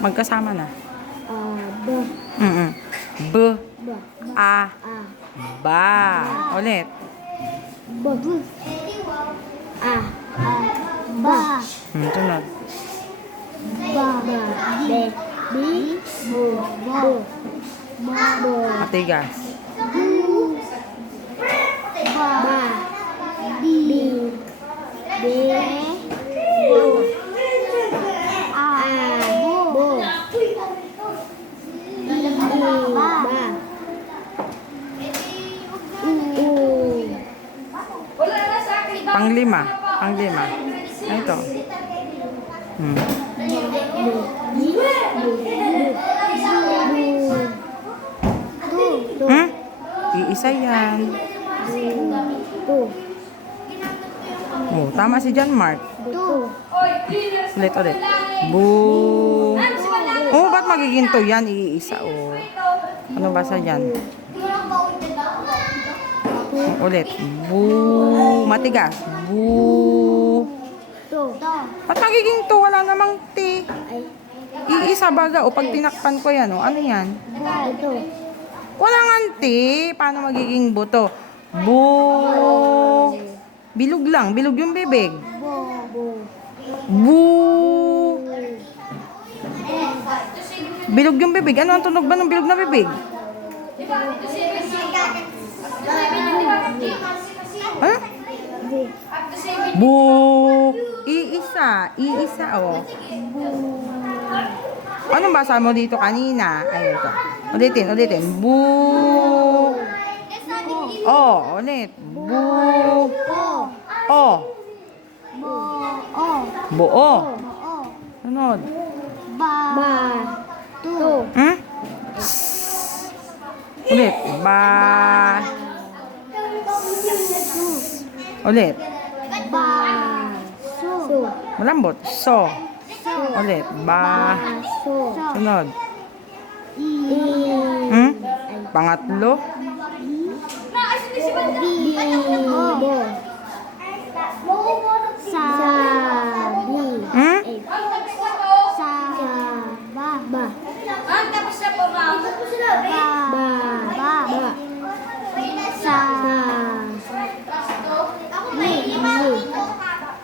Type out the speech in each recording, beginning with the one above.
Magkasama na. B. A. Ba. Ulit. Tunod. Matigas. Panglima. Panglima. Ano ito? Iisa yan. Oh, tama si John Mark. Ulit, ulit. Bu. Oh, ba't magiging to yan? Iisa, oh. Ano ba sa yan? Ulit. Bu. Matigas. Bu. Ba't magiging to? Wala namang T. Iisa baga. O, pag tinakpan ko yan, o. Ano yan? Wala nga T. Paano magiging buto? Bu. Bilog lang. Bilog yung bibig. Bu. Bilog yung bibig. Ano ang tunog ba ng bilog na bibig? Huh? Bu. Iisa. Iisa, oh. Anong basa mo dito kanina? Ayun ito. Ulitin, ulitin. Bu. Oh, ulit. Bu. Oh. Buo. Sunod. Ulit. Ba. Ulit. Malambot. So. Ulit. Ba. Sunod. Pangatlo.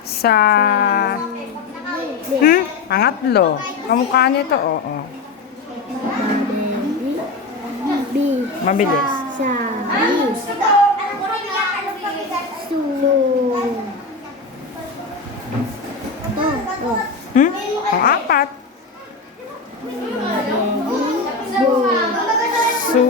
Sa pangatlo. Kamukha nito, oo. Mabilis. Pang-apat. Su.